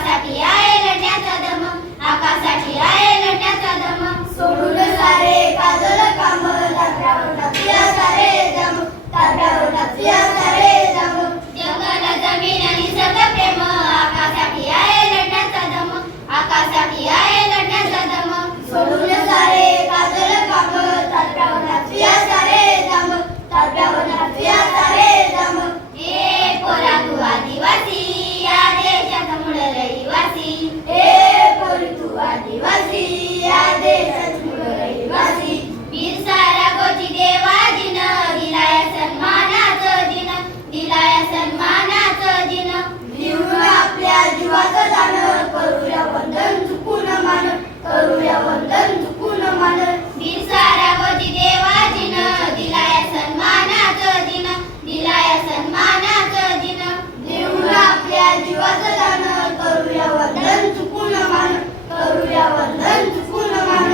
हक्कासाठी आहे लढण्याचा दम, हक्कासाठी आहे लढण्याचा दम. सोडून सारे काजल काम, ताप्यावर टाकूया सारे दम, ताप्यावर टाकूया सारे दम. जंगल जमीन निसर्ग प्रेम, हक्कासाठी आहे लढण्याचा दम, हक्कासाठी आहे लढण्याचा दम. सोडून सारे काजल काम, ताप्यावर टाकूया सारे दम, ताप्यावर टाकूया सारे दम. ए पोरा तू आदिवासी, या देशाचा मूळ रहिवासी. ए पोरी तू आदिवासी, या देशाचा मूळ रहिवासी. बिरसा राघोजी देवाजीनं दिलाय सन्मानाचं दिन, दिलाय सन्मानाचं दिन. लिहून आपल्या जीवाचं दान, करूया वंदन चुकून मान, करूया वंदन चुकून मान. बिरसा राघोजी देवाजीनं दिलाय सन्मानाचं दिन, दिलाय सन्मानाचं दिन. लिहून आपल्या जीवाचं दान, करूया वंदन चुकून मान, करूया वंदन चुकून मान.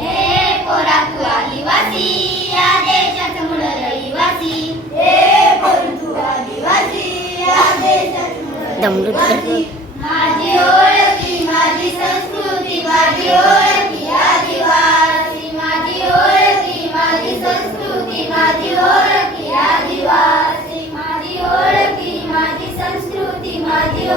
ए पोरा तू आदिवासी, या देशाचा मूळ रहिवासी. ए पोरी तू आदिवासी, या देशाचा मूळ रहिवासी. माझी ओळखी माझी संस्कृती, माझी ओळखी आदिवासी. माझी ओळखी माझी संस्कृती, माझी ओळखी आदिवासी. माझी ओळखी माझी संस्कृती, माझी